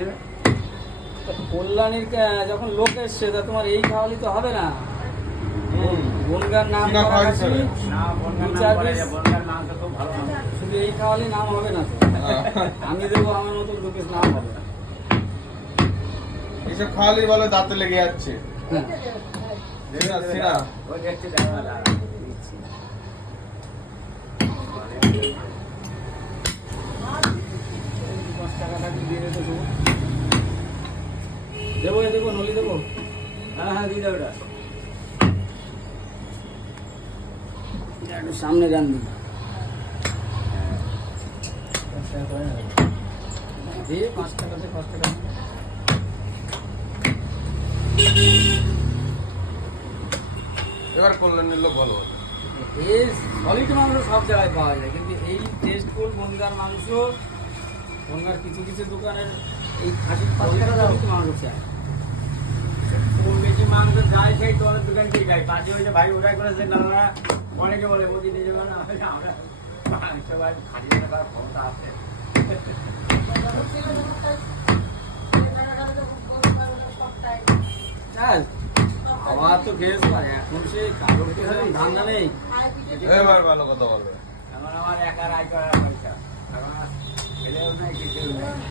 দেবে। কল্যাণীর যখন লোক এসছে তা তোমার এই খাওয়ালি তো হবে না। হুম। বনগার নাম কিনা করা খাওয়াই খাসি, চলে। না, বনগার দু নাম চার করে piece। যে বনগার মাংস খুব ভালো মাংস। শুধু এই খাওয়ালি নাম হবে না তো। আমি দেবো আমার মতো দু পিস নাম হবে। এসব খাওয়ালি বলে দাঁতে লেগে যাচ্ছে। হ্যাঁ। দেখে যাচ্ছি না। ওই দেখতে দেখো না, দাঁড়া, দিচ্ছি। এই 5 টাকাটা দিয়ে দিতে দেবো। দেবো দেবো নলি দেবো। হ্যাঁ হ্যাঁ, দিয়ে দেবে ওটা। একটু সামনে যান দিন। দিয়ে 5 টাকাতে 5 টাকা। এবার কল্যাণের লোক ভালো হবে। এই সলিড মাংস সব জায়গায় পাওয়া যায়, কিন্তু এই টেস্টফুল বনগার মাংস, বনগার কিছু কিছু দোকানের এই খাসির 5 টাকা সলিড মাংস চায়। কোন বেশি মাংস যায় সেই তোমাদের দোকান থেকে যায়। পাশে ওই যে ভাই ওটাই করেছে, দাদা অনেকে বলে মোদি নিয়ে যাবে না, আমরা মাংস ভাই খালি টাকার ক্ষমতা আছে। হ্যাঁ, খাওয়া তো বেশ পারে, এখন সে কারোর তো সেরকম ধান্দা নেই। এবার ভালো কথা বলবে। এখন আমার একার আয় করার পয়সা, এখন ছেলেও নেই, কিছুও নেই।